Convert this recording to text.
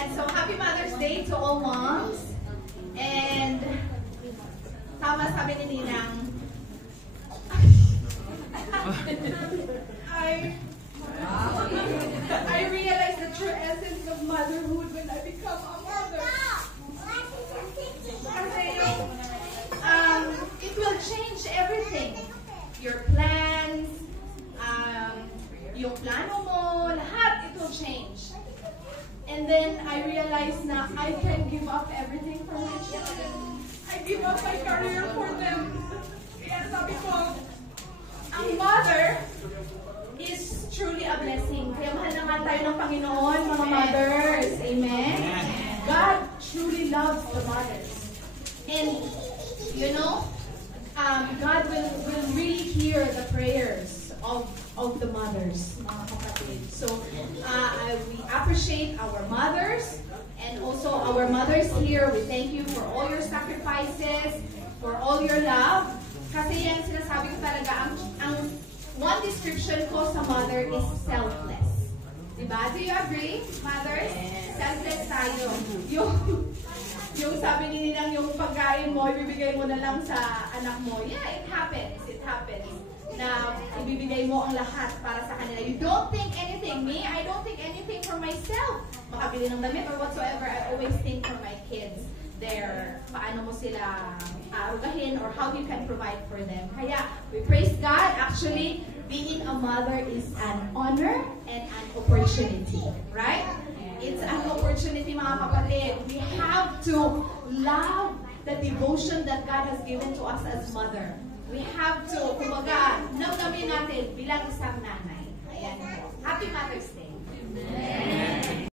Ayan, so happy Mother's Day to all moms. And tama sabi ni Ninang, I realized the true essence of motherhood when I become a mother. Kasi it will change everything. Your plans, yung plano mo, lahat it will change. And then I realized na I can give up everything for my children. I give up my career for them. Kaya sabi ko, ang mother is truly a blessing. Kaya mahal na nga tayo ng Panginoon, mga mothers. Amen? God truly loves the mothers. And, you know, God will really hear the prayers of the mothers, mga kapatid. So, we appreciate our mothers and also our mothers here. We thank you for all your sacrifices, for all your love. Kasi yan sinasabi ko talaga, ang one description ko sa mother is selfless. Diba? Do you agree, mothers? Yes. Selfless tayo. Yung sabi ni Ninang, yung pagkain mo, ibibigay mo na lang sa anak mo. Yeah, it happens. It happens. Na ibibigay mo ang lahat para sa kanila. You don't think anything. Me, I don't think anything for myself. Makabili ng damit or whatsoever, I always think for my kids. Paano mo sila arugahin or how you can provide for them. Kaya, we praise God. Actually, being a mother is an honor and an opportunity. Right? It's an opportunity, mga kapatid. We have to love the devotion that God has given to us as mother. We have to, kumbaga, namnamin natin bilang isang nanay. Ayan. Happy Mother's Day.